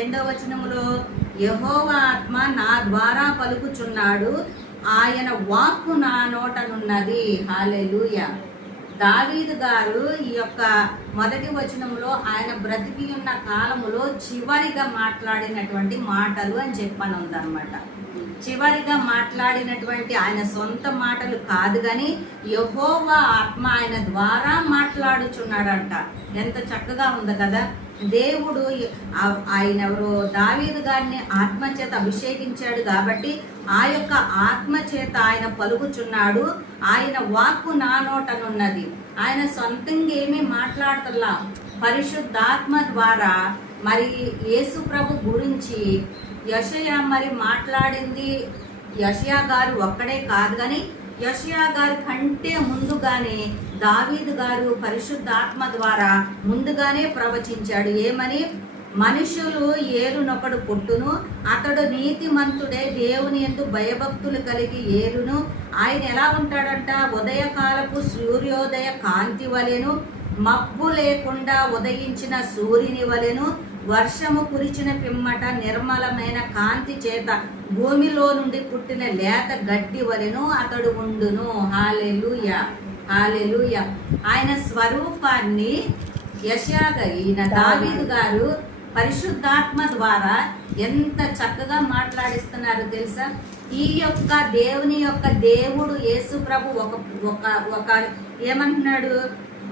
2వ వచనములో యెహోవా ఆత్మ నా ద్వారా పలుకుచున్నాడు, ఆయన వాక్కు నా నోటనున్నది. హల్లెలూయా. దావీదు గారు ఈ యొక్క 1వ వచనంలో ఆయన బ్రతికి ఉన్న కాలములో చివరిగా మాట్లాడినటువంటి మాటలు అని చెప్పని ఉందన్నమాట. చివరిగా మాట్లాడినటువంటి ఆయన సొంత మాటలు కాదు కానీ యెహోవా ఆత్మ ఆయన ద్వారా మాట్లాడుచున్నాడంట. ఎంత చక్కగా ఉంది కదా. దేవుడు ఆయన ఎవరు దావీదు గారిని ఆత్మ చేత అభిషేకించాడు కాబట్టి ఆ యొక్క ఆత్మ చేత ఆయన పలుకుచున్నాడు, ఆయన వాక్కు నా నోటనున్నది. ఆయన సొంతంగా ఏమీ మాట్లాడతల్లా, పరిశుద్ధాత్మ ద్వారా మరి యేసు ప్రభు గురించి యెషయా మరి మాట్లాడింది. యెషయా గారు ఒక్కడే కాదు కానీ యెషయా గారి కంటే ముందుగానే దావీదు గారు పరిశుద్ధాత్మ ద్వారా ముందుగానే ప్రవచించాడు. ఏమని? మనుషులు ఏలునొకడు పుట్టును, అతడు నీతిమంతుడే, దేవుని యందు భయభక్తులు కలిగి ఏలును. ఆయన ఎలా ఉంటాడంట? ఉదయకాలపు సూర్యోదయ కాంతి వలెను, మబ్బు లేకుండా ఉదయించిన సూర్యుని వలెను, వర్షము కురిచిన పిమ్మట నిర్మలమైన కాంతి చేత భూమిలో నుండి పుట్టిన లేత గడ్డి వలెను అతడు ఉండును. హల్లెలూయా, హల్లెలూయా. ఆయన స్వరూపాన్ని యెషయా ఈయన దావీదు గారు పరిశుద్ధాత్మ ద్వారా ఎంత చక్కగా మాట్లాడిస్తున్నారు తెలుసా. ఈ యొక్క దేవుని యొక్క దేవుడు యేసు ప్రభు ఒక ఏమంటున్నాడు?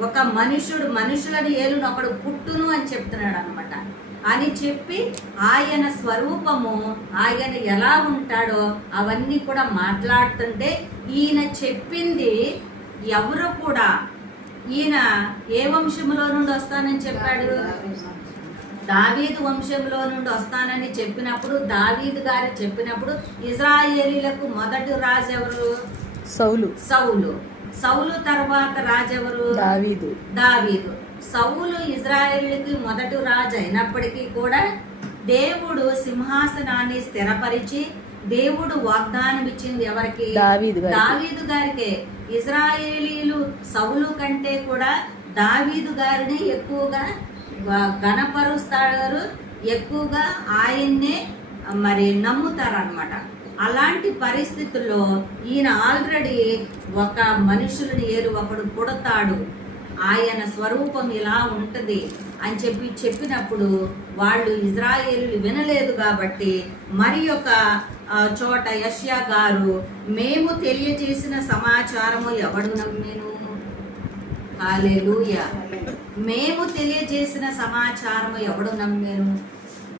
ఒక మనుషులను ఏలును ఒకడు పుట్టును అని చెప్తున్నాడు అనమాట. అని చెప్పి ఆయన స్వరూపము, ఆయన ఎలా ఉంటాడో అవన్నీ కూడా మాట్లాడుతుంటే ఈయన చెప్పింది ఎవరు కూడా, ఈయన ఏ వంశంలో నుండి వస్తానని చెప్పాడు? దావీదు వంశంలో నుండి వస్తానని చెప్పినప్పుడు, దావీదు గారు చెప్పినప్పుడు ఇశ్రాయేలీలకు మొదటి రాజు ఎవరు? సౌలు తర్వాత రాజెవరు? దావీదు. సౌలు ఇశ్రాయేలుకి మొదటి రాజు అయినప్పటికీ కూడా దేవుడు సింహాసనాన్ని స్థిరపరిచి దేవుడు వాగ్దానం ఇచ్చింది ఎవరికి? దావీదు గారికే. ఇశ్రాయేలీలు సౌలు కంటే కూడా దావీదు గారిని ఎక్కువగా గణపరుస్తాడు, ఎక్కువగా ఆయన్నే మరి నమ్ముతారనమాట. అలాంటి పరిస్థితుల్లో ఈయన ఆల్రెడీ ఒక మనుషులను ఒకడు పుడతాడు, ఆయన స్వరూపం ఇలా ఉంటుంది అని చెప్పినప్పుడు వాళ్ళు ఇశ్రాయేలీయులు వినలేదు. కాబట్టి మరి ఒక చోట యెషయా గారు మేము తెలియజేసిన సమాచారము ఎవడు నమ్మేను? హల్లెలూయా. మేము తెలియజేసిన సమాచారము ఎవడు నమ్మేను?